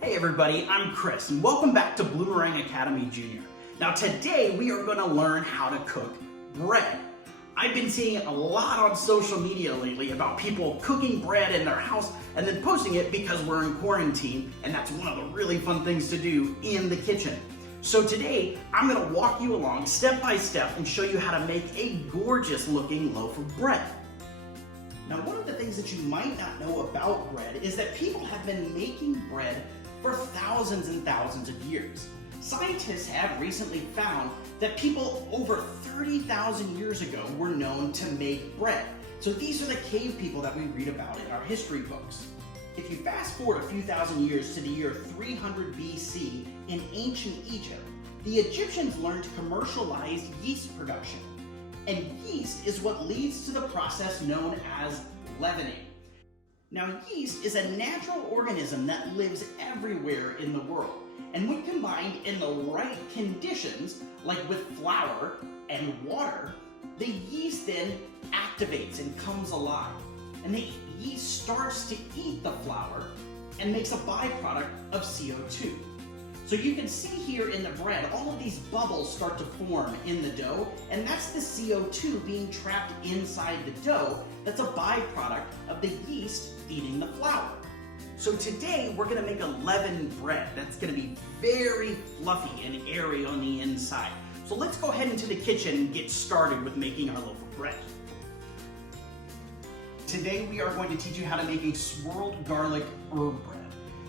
Hey everybody, I'm Chris and welcome back to Bloomerang Academy Jr. Now today we are going to learn how to cook bread. I've been seeing a lot on social media lately about people cooking bread in their house and then posting it because we're in quarantine, and that's one of the really fun things to do in the kitchen. So today I'm going to walk you along step by step and show you how to make a gorgeous looking loaf of bread. Now, one of the things that you might not know about bread is that people have been making bread for thousands and thousands of years. Scientists have recently found that people over 30,000 years ago were known to make bread. So these are the cave people that we read about in our history books. If you fast forward a few thousand years to the year 300 BC in ancient Egypt, the Egyptians learned to commercialize yeast production. And yeast is what leads to the process known as leavening. Now, yeast is a natural organism that lives everywhere in the world. And when combined in the right conditions, like with flour and water, the yeast then activates and comes alive. And the yeast starts to eat the flour and makes a byproduct of CO2. So you can see here in the bread, all of these bubbles start to form in the dough, and that's the CO2 being trapped inside the dough. That's a byproduct of the yeast eating the flour. So today we're gonna make a leavened bread that's gonna be very fluffy and airy on the inside. So let's go ahead into the kitchen and get started with making our loaf of bread. Today we are going to teach you how to make a swirled garlic herb bread.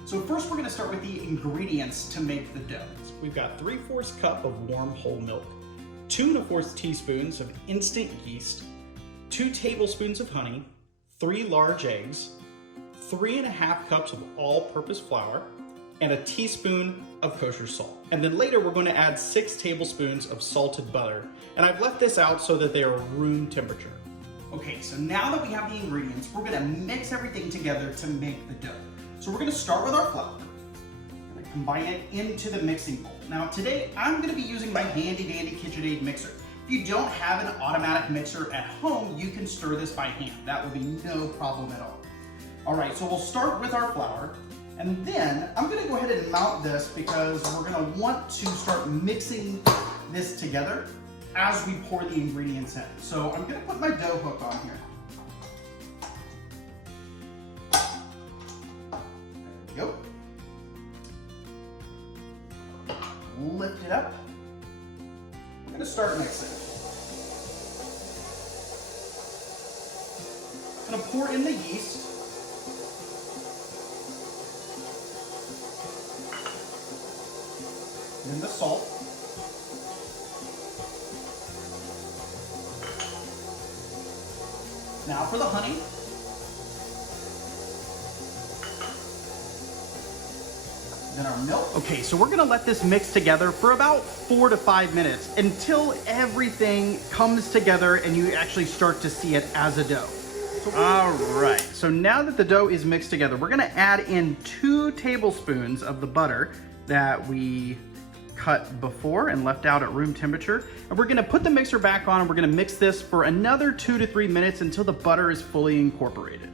So first we're going to start with the ingredients to make the dough. So we've got 3/4 cup of warm whole milk, 2 1/4 teaspoons of instant yeast, 2 tablespoons of honey, 3 large eggs, 3 1/2 cups of all-purpose flour, and a teaspoon of kosher salt. And then later we're going to add 6 tablespoons of salted butter. And I've left this out so that they are room temperature. Okay, so now that we have the ingredients, we're going to mix everything together to make the dough. So we're going to start with our flour. We're going to combine it into the mixing bowl. Now today, I'm going to be using my handy dandy KitchenAid mixer. If you don't have an automatic mixer at home, you can stir this by hand. That will be no problem at all. All right, so we'll start with our flour. And then I'm going to go ahead and mount this because we're going to want to start mixing this together as we pour the ingredients in. So I'm going to put my dough hook on here. Go. Lift it up. We're going to start mixing. I'm going to pour in the yeast. Then the salt. Now for the honey. Then our milk. Okay, so we're gonna let this mix together for about 4 to 5 minutes until everything comes together and you actually start to see it as a dough. All right, so now that the dough is mixed together, we're gonna add in 2 tablespoons of the butter that we cut before and left out at room temperature. And we're gonna put the mixer back on and we're gonna mix this for another 2 to 3 minutes until the butter is fully incorporated.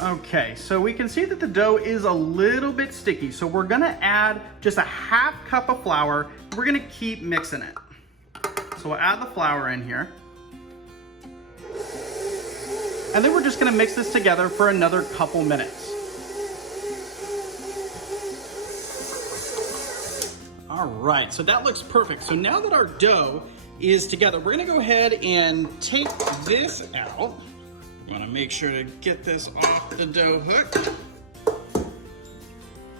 Okay, so we can see that the dough is a little bit sticky, so we're gonna add just a 1/2 cup of flour. We're gonna keep mixing it. So we'll add the flour in here. And then we're just gonna mix this together for another couple minutes. All right, so that looks perfect. So now that our dough is together, we're gonna go ahead and take this out. We wanna make sure to get this off the dough hook.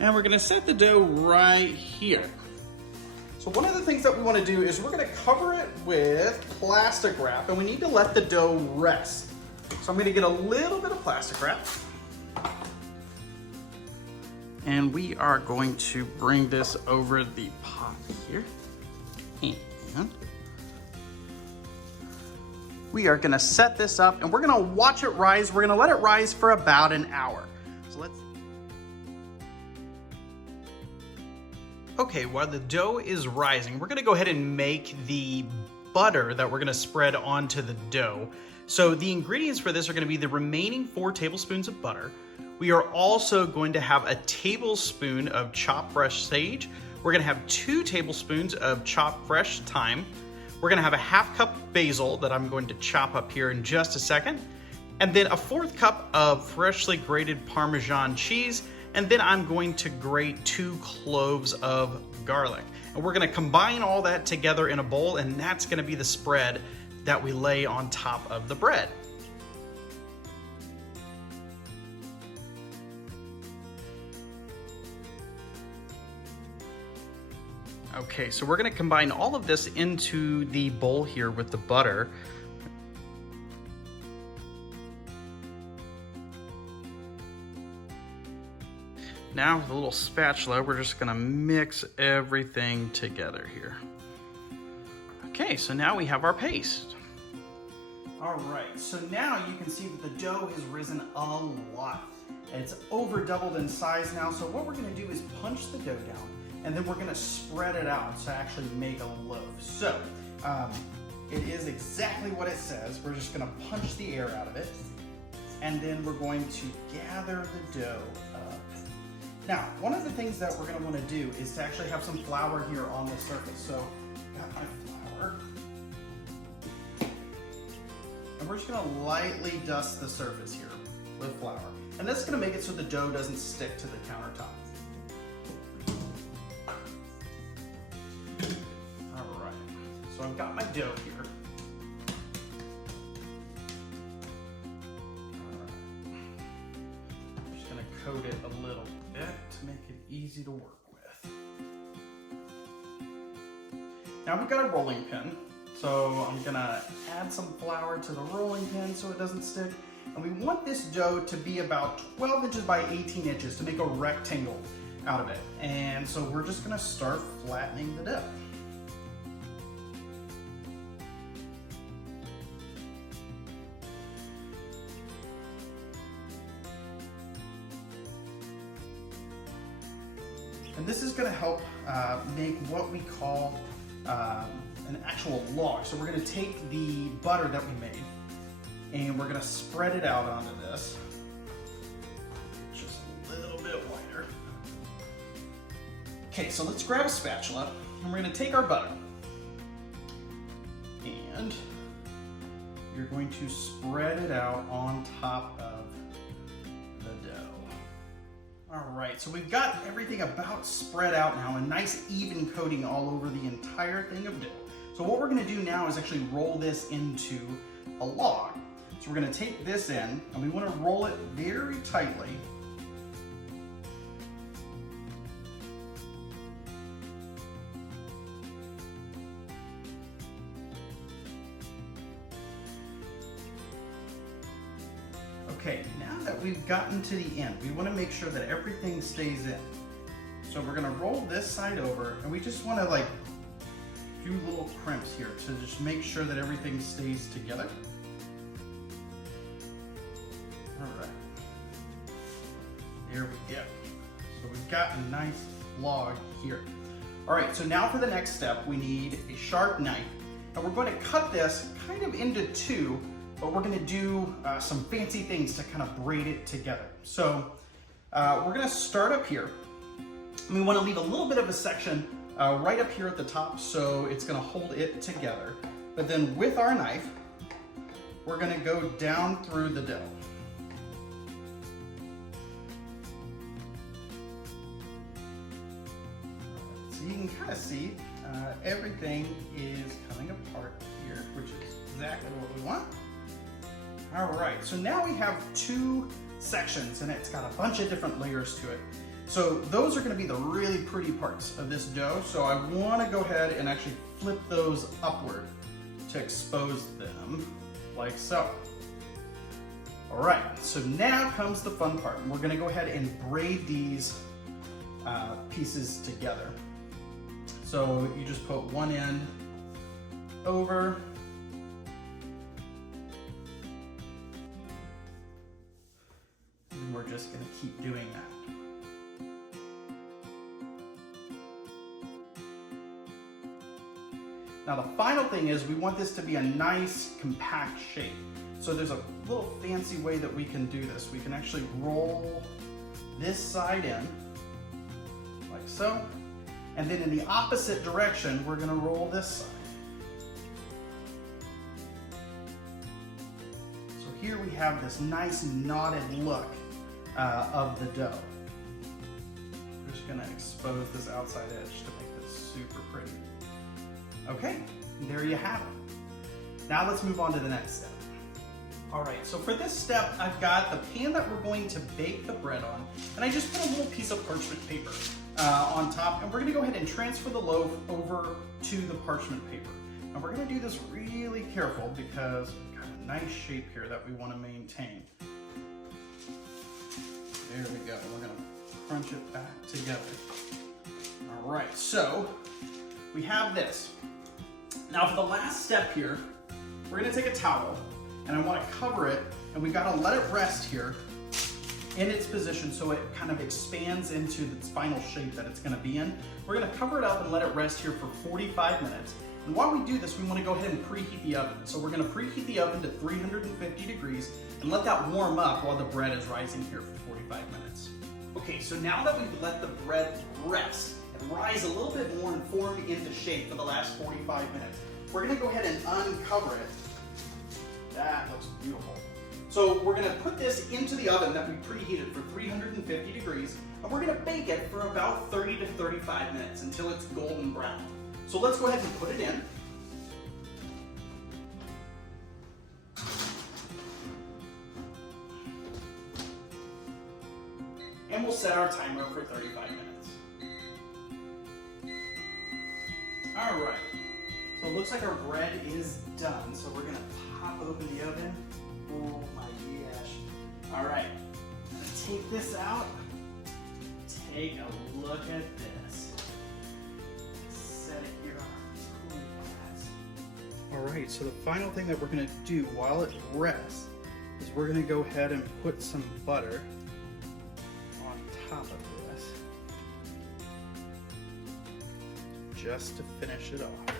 And we're gonna set the dough right here. So one of the things that we wanna do is we're gonna cover it with plastic wrap, and we need to let the dough rest. So I'm gonna get a little bit of plastic wrap. And we are going to bring this over the pot here. And we are gonna set this up and we're gonna watch it rise. We're gonna let it rise for about an hour. So let's. Okay, while the dough is rising, we're gonna go ahead and make the butter that we're gonna spread onto the dough. So the ingredients for this are gonna be the remaining 4 tablespoons of butter. We are also going to have a tablespoon of chopped fresh sage. We're gonna have 2 tablespoons of chopped fresh thyme. We're gonna have a 1/2 cup basil that I'm going to chop up here in just a second. And then a 1/4 cup of freshly grated Parmesan cheese. And then I'm going to grate 2 cloves of garlic. And we're gonna combine all that together in a bowl, and that's gonna be the spread that we lay on top of the bread. Okay, so we're gonna combine all of this into the bowl here with the butter. Now with a little spatula, we're just gonna mix everything together here. Okay, so now we have our paste. All right, so now you can see that the dough has risen a lot. It's over doubled in size now, so what we're gonna do is punch the dough down, and then we're gonna spread it out to actually make a loaf. So, it is exactly what it says. We're just gonna punch the air out of it, and then we're going to gather the dough up. Now, one of the things that we're gonna wanna do is to actually have some flour here on the surface. So, got my flour. And we're just gonna lightly dust the surface here with flour. And that's gonna make it so the dough doesn't stick to the countertop. All right, so I've got my dough here. All right. I'm just gonna coat it a little bit to make it easy to work with. Now we've got a rolling pin. So I'm gonna add some flour to the rolling pin so it doesn't stick. And we want this dough to be about 12 inches by 18 inches to make a rectangle out of it. And so we're just gonna start flattening the dough. And this is gonna help make what we call an actual log. So we're gonna take the butter that we made and we're gonna spread it out onto this. Just a little bit wider. Okay, so let's grab a spatula and we're gonna take our butter and you're going to spread it out on top of the dough. All right, so we've got everything about spread out now, a nice even coating all over the entire thing of dough. So what we're gonna do now is actually roll this into a log. So we're gonna take this in and we wanna roll it very tightly. Okay, now that we've gotten to the end, we wanna make sure that everything stays in. So we're gonna roll this side over and we just wanna like do little crimps here to just make sure that everything stays together. All right, there we go. So we've got a nice log here. All right, so now for the next step, we need a sharp knife. And we're going to cut this kind of into 2, but we're gonna do some fancy things to kind of braid it together. So we're gonna start up here. And we wanna leave a little bit of a section right up here at the top, so it's gonna hold it together. But then with our knife, we're gonna go down through the dough. So you can kind of see everything is coming apart here, which is exactly what we want. All right, so now we have 2 sections and it's got a bunch of different layers to it. So those are gonna be the really pretty parts of this dough. So I wanna go ahead and actually flip those upward to expose them, like so. All right, so now comes the fun part. We're gonna go ahead and braid these pieces together. So you just put one end over, and we're just gonna keep doing that. Now the final thing is we want this to be a nice compact shape. So there's a little fancy way that we can do this. We can actually roll this side in, like so. And then in the opposite direction, we're gonna roll this side. So here we have this nice knotted look of the dough. I'm just gonna expose this outside edge to make this super pretty. Okay, there you have it. Now let's move on to the next step. All right, so for this step, I've got the pan that we're going to bake the bread on, and I just put a little piece of parchment paper on top, and we're gonna go ahead and transfer the loaf over to the parchment paper. And we're gonna do this really careful because we've got a nice shape here that we wanna maintain. There we go, we're gonna crunch it back together. All right, so we have this. Now for the last step here, we're gonna take a towel, and I wanna cover it, and we gotta let it rest here in its position so it kind of expands into its final shape that it's gonna be in. We're gonna cover it up and let it rest here for 45 minutes. And while we do this, we wanna go ahead and preheat the oven. So we're gonna preheat the oven to 350 degrees and let that warm up while the bread is rising here for 45 minutes. Okay, so now that we've let the bread rest and rise a little bit more and form into shape for the last 45 minutes, we're gonna go ahead and uncover it. That looks beautiful. So we're gonna put this into the oven that we preheated for 350 degrees, and we're gonna bake it for about 30 to 35 minutes until it's golden brown. So let's go ahead and put it in. And we'll set our timer for 35 minutes. All right, so it looks like our bread is done. So we're gonna pop open the oven. Oh my gosh. All right, I'm gonna take this out. Take a look at this. Set it here on cool glass. All right, so the final thing that we're gonna do while it rests is we're gonna go ahead and put some butter on top of this, just to finish it off.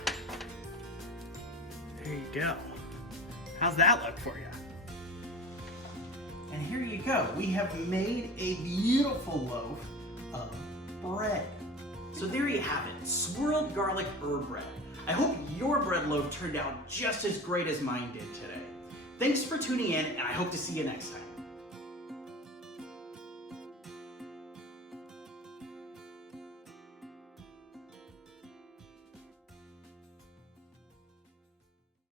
There you go. How's that look for you? And here you go. We have made a beautiful loaf of bread. So there you have it, swirled garlic herb bread. I hope your bread loaf turned out just as great as mine did today. Thanks for tuning in, and I hope to see you next time.